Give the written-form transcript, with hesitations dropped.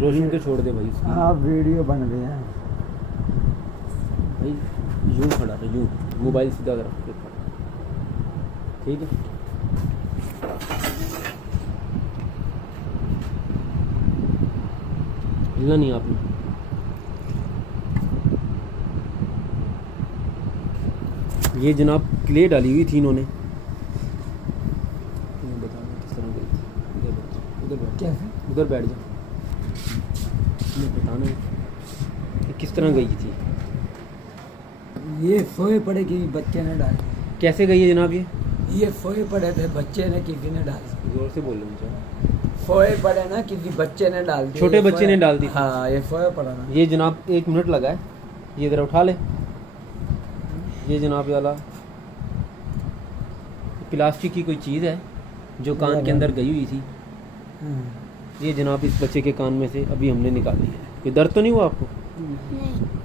रोशन को छोड़ दे भाई इसकी। आप वीडियो बन रहे हैं। भाई यूँ खड़ा है, यूँ मोबाइल सीधा रख के खड़ा, ठीक है। हिलना नहीं आपने। ये जनाब क्ले डाली हुई थी इन्होंने। तुम्हें बताना किस तरह गई थी। उधर बैठ, कैसे? उधर बैठ जा। तुम्हें बताना है कि किस तरह गई थी। ये सोए पड़े कि बच्चे ने डाल कैसे गई है जनाब ये सोए पड़े थे, बच्चे ने किसी ने डाल जोर से बोल मुझे। सोए पड़े ना, किसी बच्चे ने डाल दी। छोटे बच्चे ने डाल दी थी। हाँ, ये सोए पड़ा ना। ये जनाब 1 मिनट लगा है, ये इधर उठा ले। ये जनाब वाला प्लास्टिक की कोई चीज़ है जो कान के अंदर गई हुई थी। ये जनाब इस बच्चे के कान में से अभी हमने निकाली है। कोई दर्द तो नहीं हुआ आपको? नहीं।